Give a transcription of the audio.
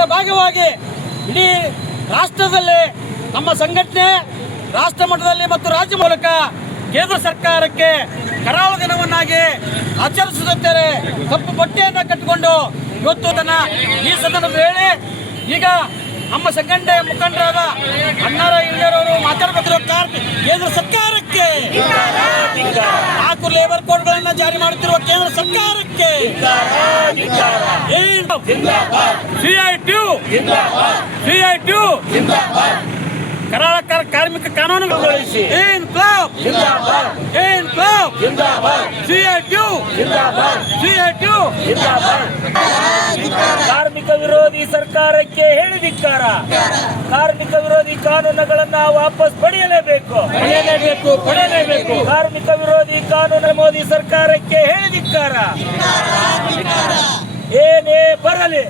ಅದರ ಭಾಗವಾಗಿ ಇಡೀ ರಾಷ್ಟ್ರದಲ್ಲಿ ನಮ್ಮ ಸಂಘಟನೆ ರಾಷ್ಟ್ರ ಮಟ್ಟದಲ್ಲಿ ಮತ್ತು ರಾಜ್ಯ ಮೂಲಕ ಕೇಂದ್ರ ಸರ್ಕಾರಕ್ಕೆ ಕರಾಳ ದಿನವನ್ನಾಗಿ ಆಚರಿಸುತ್ತೇವೆ. ಕಪ್ಪು ಬಟ್ಟೆಯನ್ನು ಕಟ್ಟಿಕೊಂಡು ಇವತ್ತು ಈ ಸಂದರ್ಭದಲ್ಲಿ ಹೇಳಿ ಈಗ ನಮ್ಮ ಸಂಘಟನೆ ಮುಖಂಡರಾದ ಅಣ್ಣಾರ ಹಿರಿಯರವರು ಮಾತಾಡಬೇಕಿರೋ ಕೇಂದ್ರ ಸರ್ಕಾರಕ್ಕೆ 4 ಲೇಬರ್ ಕೋಡ್ಗಳನ್ನು ಜಾರಿ ಮಾಡುತ್ತಿರುವ ಕೇಂದ್ರ ಸರ್ಕಾರಕ್ಕೆ ಸಿಐಟಿಯು ಕರಾಳ ಕಾರ್ಮಿಕ ಕಾನೂನುಗೊಳಿಸಿ ಕಾರ್ಮಿಕ ವಿರೋಧಿ ಸರ್ಕಾರಕ್ಕೆ ಹೇಳಿದಿಕ್ಕಾರ. ಕಾರ್ಮಿಕ ವಿರೋಧಿ ಕಾನೂನುಗಳನ್ನ ವಾಪಸ್ ಪಡೆಯಲೇಬೇಕು. ಕಾರ್ಮಿಕ ವಿರೋಧಿ ಕಾನೂನು ಮೋದಿ ಸರ್ಕಾರಕ್ಕೆ ಹೇಳಿದಿಕ್ಕಾರ. ಏನೇ ಬರಲಿ